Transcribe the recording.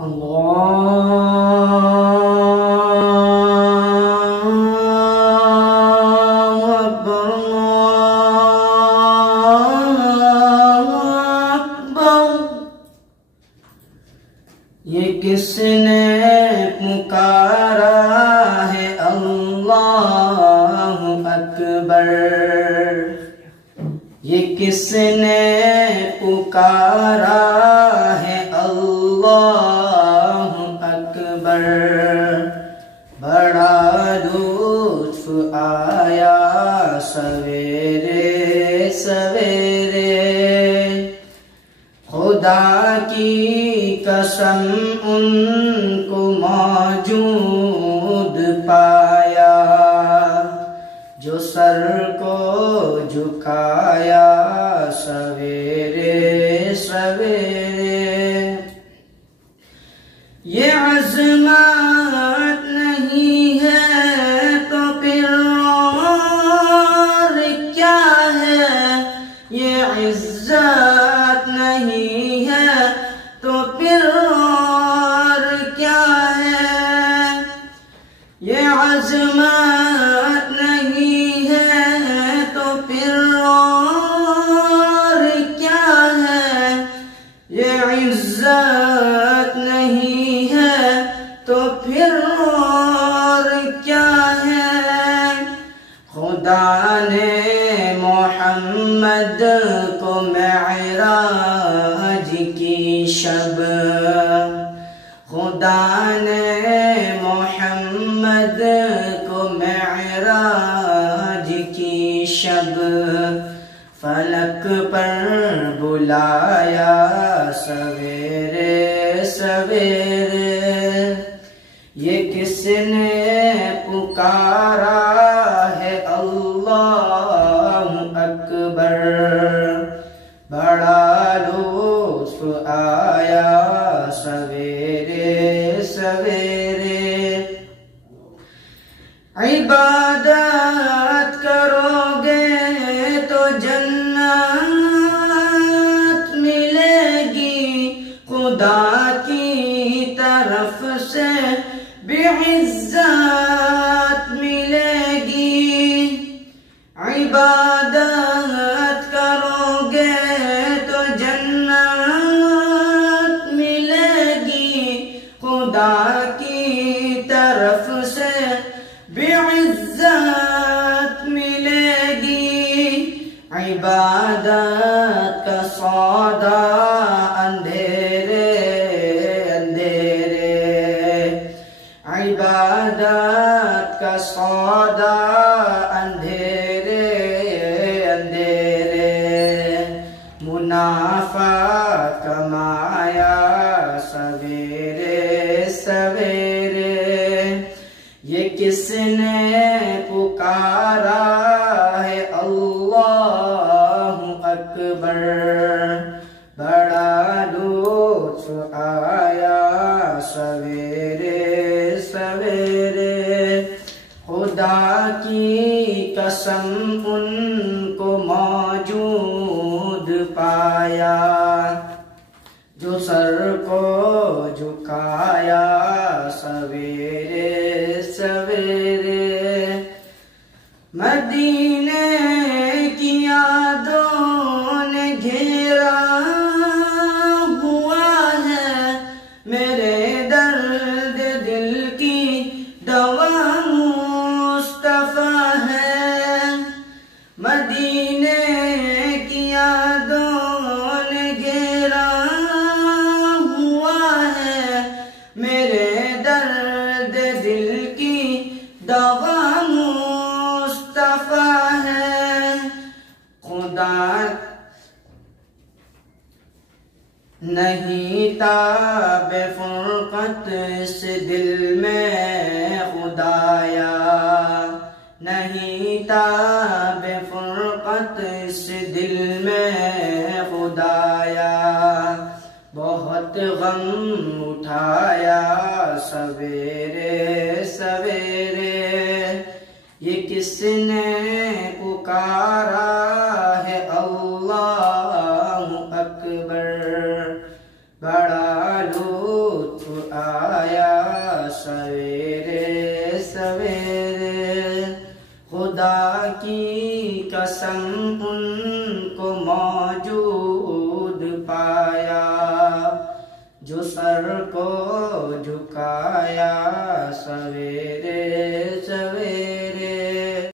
अल्लाहु अकबर, अल्लाहु अकबर। ये किसने पुकारा है अल्लाहु अकबर, ये किसने पुकारा है अल्लाहु अकबर। बड़ा लुत्फ आया सवेरे सवेरे, खुदा की कसम उनको मौजूद पाया, जो सर को झुकाया सवेरे सवेरे। ये अज़मत नहीं है तो फिर और क्या है, ये इज्जत नहीं है तो फिर और क्या है। ये अज़मत नहीं है तो फिर और क्या है, ये इज्जत नहीं है तो फिर और क्या है। खुदा ने मोहम्मद को मेराज की शब, खुदा ने मोहम्मद को मेराज की शब, फलक पर बुलाया सवेरे सवेरे। ये किसने पुकारा है अल्लाहु अकबर। बड़ा लुत्फ आया सवेरे सवेरे। इबादत करोगे तो जन्नत मिलेगी, खुदा की तरफ से बेइज्जत मिलेगी। इबादत करोगे तो जन्नत मिलेगी, खुदा की तरफ से बेइज्जत मिलेगी। इबादत का सौदा अंधेरे अंधेरे, इबादत का सौदा अंधेरे अंधेरे। मुनाफा कमाया सवेरे सवेरे। ये किसने पुकारा है अल्लाहु अकबर। बड़ा लुत्फ आया सवेरे सवेरे। खुदा की कसम उनको मौजूद पाया, जो सर को झुकाया सवेरे सवेरे। मदीने की यादों ने घेरा हुआ है, मेरे दर्द दिल की दवा मुस्तफा है। मदीने की यादों ने घेरा हुआ है, मेरे दर्द दिल की दवा मुस्तफा है। खुदा नहीं ताब फुरकत इस दिल में खुदाया, नहीं ताब फुरकत इस दिल में खुदाया। बहुत गम उठाया सवेरे सवेरे। ये किसने पुकारा है अल्लाहु अकबर। बड़ा लुत्फ सवेरे। खुदा की कसम उनको मौजूद पाया, जो सर को झुकाया सवेरे सवेरे।